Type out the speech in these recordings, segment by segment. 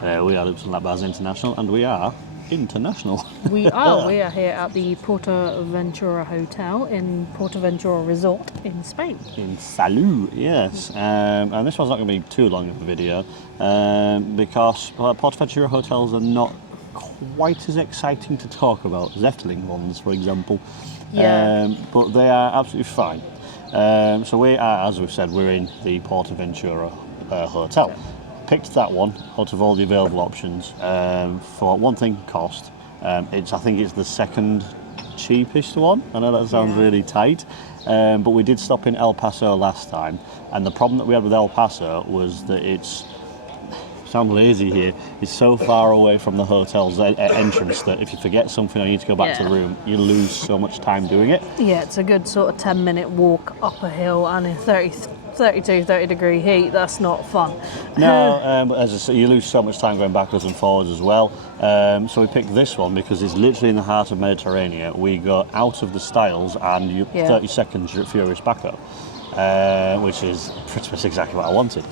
We are Loops and Lap Bars International, and we are international. We are here at the Portaventura Hotel in Portaventura Resort in Spain. In Salou, yes. And this one's not going to be too long of a video because Portaventura hotels are not quite as exciting to talk about as Efteling ones, for example. Yeah. But they are absolutely fine. So we are, as we've said, we're in the Portaventura Hotel. Picked that one out of all the available options for one thing, cost. I think it's the second cheapest one. I know that sounds really tight, but we did stop in El Paso last time, and the problem that we had with El Paso was that sound lazy here, it's so far away from the hotel's entrance that if you forget something or you need to go back to the room, you lose so much time doing it. Yeah, it's a good sort of 10-minute walk up a hill, and in 30 degree heat, that's not fun. No, but as I say, you lose so much time going backwards and forwards as well. So we picked this one because it's literally in the heart of Mediterranean. We go out of the Styles and 30 seconds you're at Furious Baco, which is pretty much exactly what I wanted.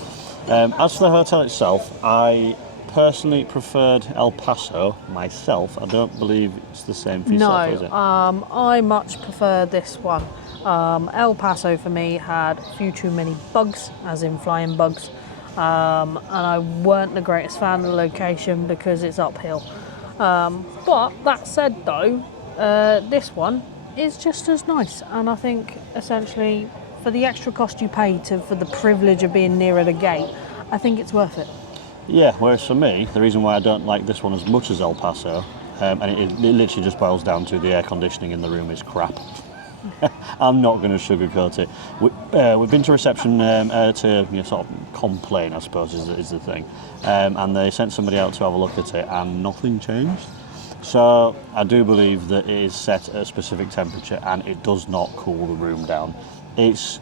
As for the hotel itself, I personally preferred El Paso myself. I don't believe it's the same for yourself, is it? I much prefer this one. El Paso for me had a few too many bugs, as in flying bugs, and I weren't the greatest fan of the location because it's uphill. But that said though, this one is just as nice, and I think essentially for the extra cost you pay for the privilege of being nearer the gate, I think it's worth it. Yeah, whereas for me, the reason why I don't like this one as much as El Paso, and it literally just boils down to the air conditioning in the room is crap. I'm not going to sugarcoat it. We've been to reception to sort of complain, I suppose, is the thing. And they sent somebody out to have a look at it, and nothing changed. So I do believe that it is set at a specific temperature, and it does not cool the room down. It's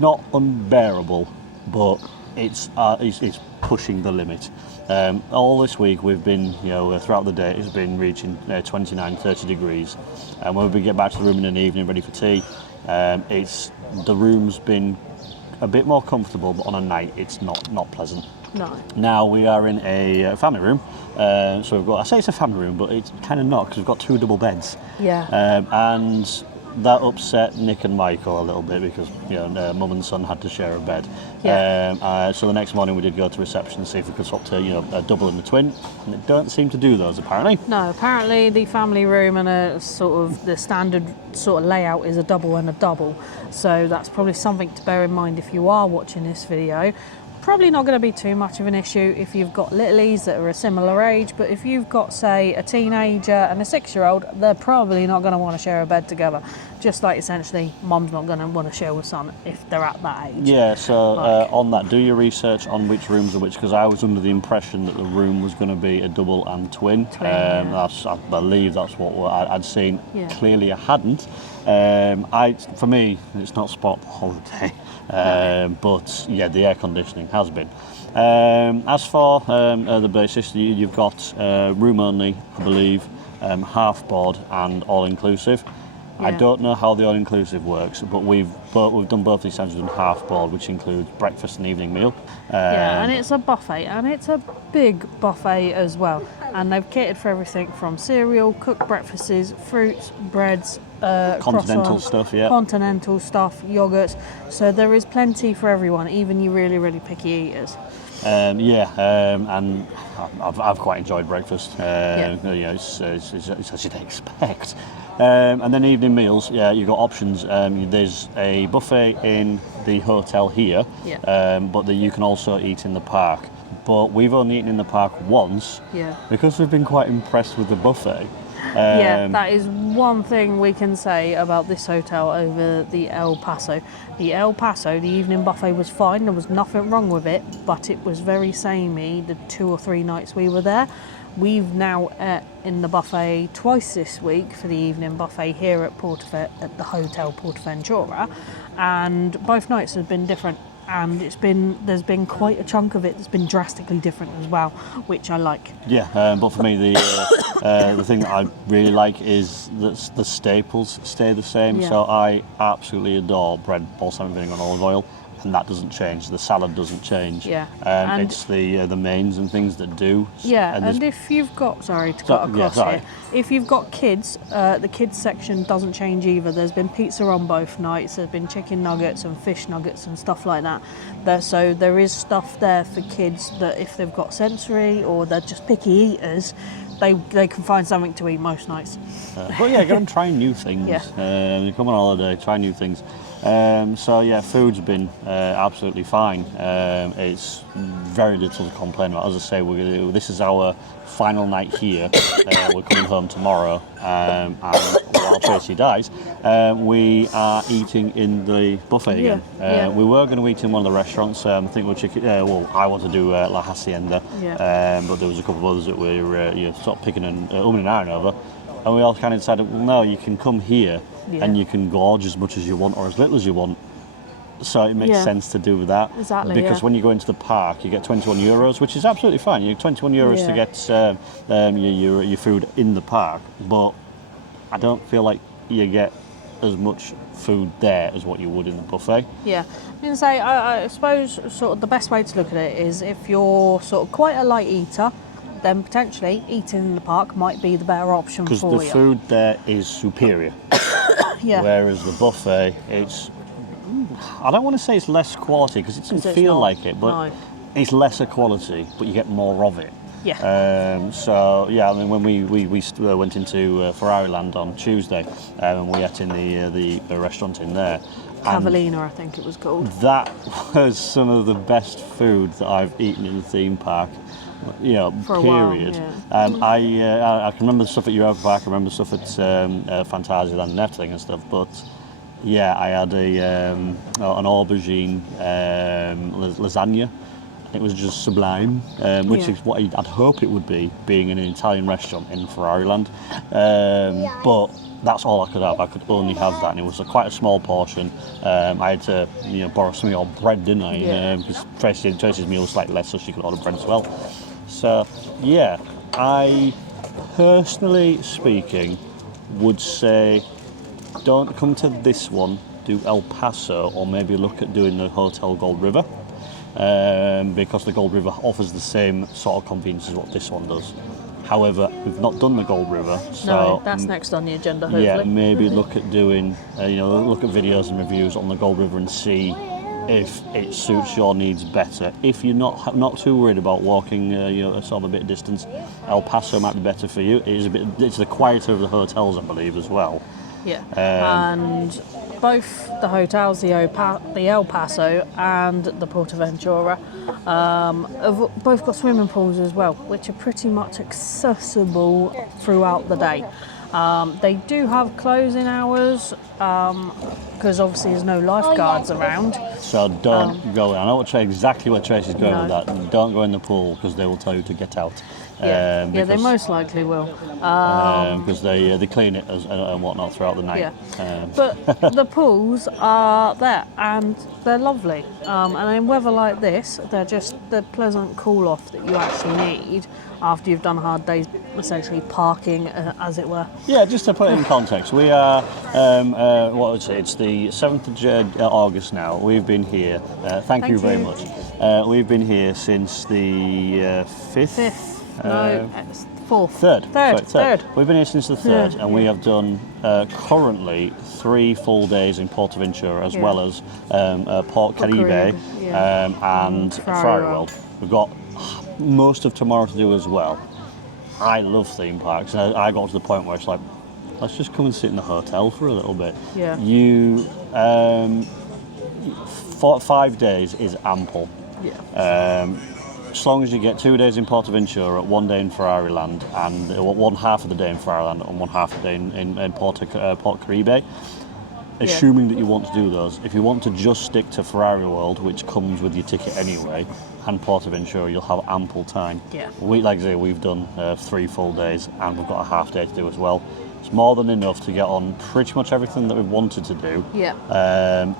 not unbearable, but it's pushing the limit. All this week we've been, throughout the day it's been reaching 29, 30 degrees. And when we get back to the room in the evening ready for tea, the room's been a bit more comfortable, but on a night it's not pleasant. No. Now we are in a family room, so we've got, I say it's a family room, but it's kind of not because we've got two double beds. Yeah. And that upset Nick and Michael a little bit because mum and son had to share a bed. Yeah. So the next morning we did go to reception and see if we could swap to a double and a twin, and they don't seem to do those apparently. No, apparently the family room and the standard sort of layout is a double and a double. So that's probably something to bear in mind if you are watching this video. Probably not going to be too much of an issue if you've got littlies that are a similar age, but if you've got, say, a teenager and a 6-year-old, they're probably not going to want to share a bed together. Just like essentially, mum's not going to want to share with son if they're at that age. Yeah, so on that, do your research on which rooms are which, because I was under the impression that the room was going to be a double and twin. I believe that's what I'd seen. Yeah. Clearly I hadn't. For me, it's not spot holiday. But yeah, the air conditioning has been. As for the basis, you've got room only, I believe, half board and all inclusive. Yeah. I don't know how the all inclusive works, but we've done both these times. We've done half board, which includes breakfast and evening meal. And it's a buffet, and it's a big buffet as well. And they've catered for everything from cereal, cooked breakfasts, fruits, breads, continental stuff, continental stuff, yogurts. So there is plenty for everyone, even you really, really picky eaters. And I've quite enjoyed breakfast. It's as you'd expect. And then evening meals, you've got options. There's a buffet in the hotel here, but you can also eat in the park. But we've only eaten in the park once because we've been quite impressed with the buffet. That is one thing we can say about this hotel over the El Paso. The El Paso, the evening buffet was fine, there was nothing wrong with it, but it was very samey the 2 or 3 nights we were there. We've now ate in the buffet twice this week for the evening buffet here at the Hotel Portaventura, and both nights have been different. And there's been quite a chunk of it that's been drastically different as well, which I like. Yeah, but for me the thing that I really like is that the staples stay the same. Yeah. So I absolutely adore bread, balsamic vinegar and olive oil. and that doesn't change. The salad doesn't change. Yeah. And it's the mains and things that do. Yeah, and if you've got, sorry to cut across here, if you've got kids, the kids section doesn't change either. There's been pizza on both nights, there's been chicken nuggets and fish nuggets and stuff like that. So there is stuff there for kids that if they've got sensory or they're just picky eaters, they can find something to eat most nights. But yeah, get them trying new things. Yeah. You come on holiday, try new things. So yeah, food's been absolutely fine. It's very little to complain about. As I say, this is our final night here. We're coming home tomorrow, and while Tracy dies, we are eating in the buffet again. We were going to eat in one of the restaurants. I think I want to do La Hacienda, but there was a couple of others that we were sort of picking and and ahhing over. And we all kind of decided, well, no, you can come here and you can gorge as much as you want or as little as you want. So it makes sense to do that. Exactly. Because when you go into the park, you get 21 euros, which is absolutely fine. You get 21 euros to get your food in the park, but I don't feel like you get as much food there as what you would in the buffet. Yeah, I suppose sort of the best way to look at it is if you're sort of quite a light eater, then potentially eating in the park might be the better option for you. Because the food there is superior. Whereas the buffet, I don't want to say it's less quality because it doesn't feel like it, but it's lesser quality, but you get more of it. Yeah. So yeah, I mean, when we went into Ferrari Land on Tuesday, and we ate in the restaurant in there. Cavallina, I think it was called. That was some of the best food that I've eaten in the theme park. For period. A while, I can remember the stuff at Europa Park. I remember the stuff at Phantasialand and everything and stuff. But yeah, I had an aubergine lasagna. It was just sublime, which is what I'd hope it would be, being in an Italian restaurant in Ferrari Land. But that's all I could have. I could only have that, and it was quite a small portion. I had to borrow some of your bread, didn't I? Because Tracy's meal was slightly less, so she could order bread as well. So yeah, I personally speaking would say don't come to this one, do El Paso, or maybe look at doing the Hotel Gold River, because the Gold River offers the same sort of convenience as what this one does. However, we've not done the Gold River, so no, that's next on the agenda. Hopefully. Yeah, maybe look at doing, look at videos and reviews on the Gold River and see if it suits your needs better. If you're not too worried about walking, sort of a bit of distance, El Paso might be better for you. It's the quieter of the hotels, I believe, as well. Yeah, and both the hotels, the El Paso and the Portaventura, have both got swimming pools as well, which are pretty much accessible throughout the day. They do have closing hours because obviously there's no lifeguards around. So don't go in. I know exactly where Tracy's going with that. Don't go in the pool because they will tell you to get out. They most likely will. Because they clean it and whatnot throughout the night. But the pools are there and they're lovely. And in weather like this, they're just the pleasant cool off that you actually need after you've done a hard day's essentially parking, as it were. Yeah, just to put it in context, we are, it's the 7th of August now. We've been here, thank you very much. We've been here since the 5th? It's 4th. Third. We've been here since the 3rd, and we have done currently 3 full days in Portaventura, as well as Port Caribe and Ferrari World. We've got most of tomorrow to do as well. I love theme parks, and I got to the point where it's like, let's just come and sit in the hotel for a little bit. Yeah. 5 days is ample. Yeah. As long as you get 2 days in Portaventura, 1 day in Ferrari Land, and one half of the day in Ferrari Land and one half of the day in Port Caribe. Assuming that you want to do those. If you want to just stick to Ferrari World, which comes with your ticket anyway, and Portaventura, you'll have ample time. Yeah. Like I say, we've done 3 full days, and we've got a half day to do as well. It's more than enough to get on pretty much everything that we've wanted to do. Yeah.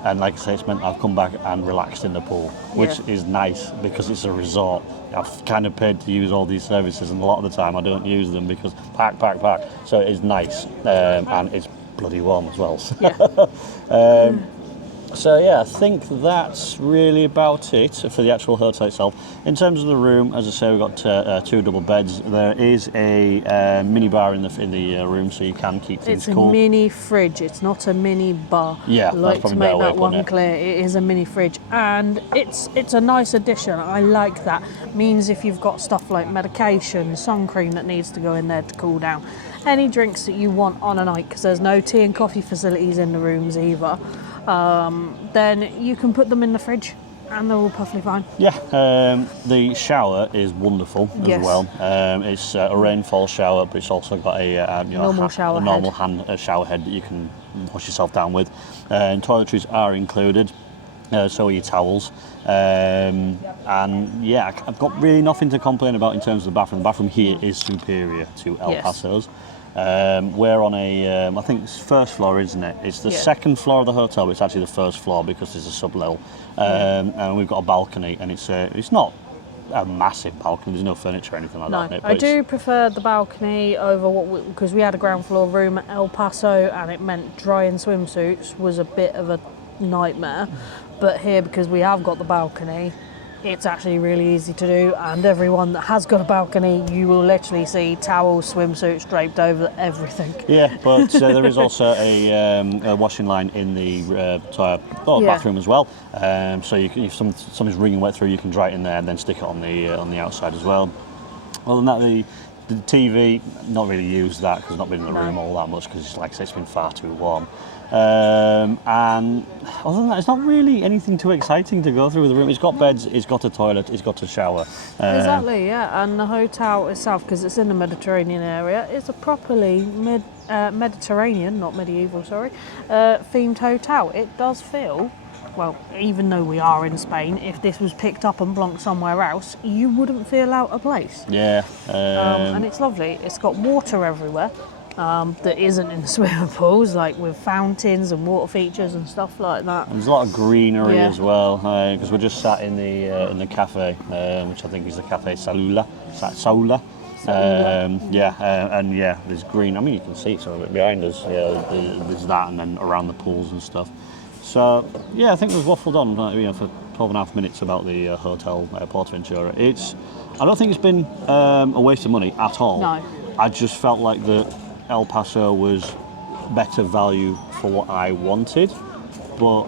And like I say, it's meant I've come back and relaxed in the pool, which is nice because it's a resort. I've kind of paid to use all these services, and a lot of the time I don't use them because pack. So it is nice, and it's bloody warm as well. So yeah, I think that's really about it for the actual hotel itself. In terms of the room, as I say, we've got 2 double beds. There is a mini bar in the room, so you can keep things It's cool. a mini fridge. It's not a mini bar. Yeah, I that's like probably to a make better way that of putting one it. clear. It is a mini fridge, and it's a nice addition. I like that. Means if you've got stuff like medication, sun cream that needs to go in there to cool down, any drinks that you want on a night, because there's no tea and coffee facilities in the rooms either, then you can put them in the fridge and they're all perfectly fine. Yeah, the shower is wonderful Yes. as well. It's a rainfall shower, but it's also got a Normal shower a normal shower head that you can wash yourself down with. And toiletries are included, so are your towels. And yeah, I've got really nothing to complain about in terms of the bathroom. The bathroom here is superior to El Yes. Paso's. We're on a, I think it's first floor, isn't it? It's the Yeah. second floor of the hotel, but it's actually the first floor because there's a sub-level. And we've got a balcony, and it's not a massive balcony. There's no furniture or anything like that in it. I do prefer the balcony over because we had a ground floor room at El Paso, and it meant drying swimsuits was a bit of a nightmare. But here, because we have got the balcony, it's actually really easy to do, and everyone that has got a balcony, you will literally see towels, swimsuits draped over everything. Yeah, but there is also a washing line in the bathroom as well. So you can, if something's wringing wet through, you can dry it in there and then stick it on the outside as well. Other than that, the TV, not really used that because I've not been in the room all that much because, like I say, it's been far too warm. And other than that, it's not really anything too exciting to go through with the room. It's got beds, it's got a toilet, it's got a shower. Exactly, yeah. And the hotel itself, because it's in the Mediterranean area, is a properly Mediterranean, not medieval, sorry, themed hotel. It does feel, well, even though we are in Spain, if this was picked up and blonked somewhere else, you wouldn't feel out of place. Yeah. And it's lovely. It's got water everywhere. That isn't in swimming pools, like with fountains and water features and stuff like that. There's a lot of greenery Yeah. as well, because we're just sat in the cafe, which I think is the Cafe Sola. And there's green. I mean, you can see some of it behind us. Yeah, there's that, and then around the pools and stuff. So yeah, I think we've waffled on, for 12 and a half minutes about the hotel Portaventura. I don't think it's been a waste of money at all. No. I just felt like the El Paso was better value for what I wanted, but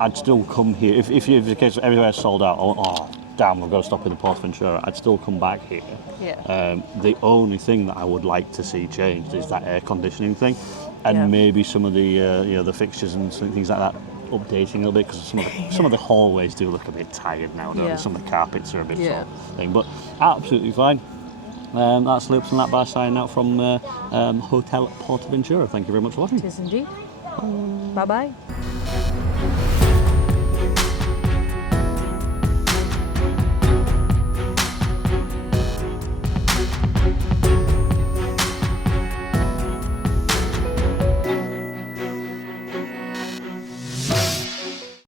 I'd still come here. If the case everywhere sold out, oh damn, we've got to stop in the Portaventura, I'd still come back here. Yeah. The only thing that I would like to see changed is that air conditioning thing, and Yeah. maybe some of the the fixtures and things like that updating a little bit, because some of the hallways do look a bit tired now, don't Yeah. they? Some of the carpets are a bit Yeah. sort of thing, but absolutely fine. That's Loops and that bar signing out from Hotel Portaventura. Thank you very much for watching. It is indeed. Bye bye.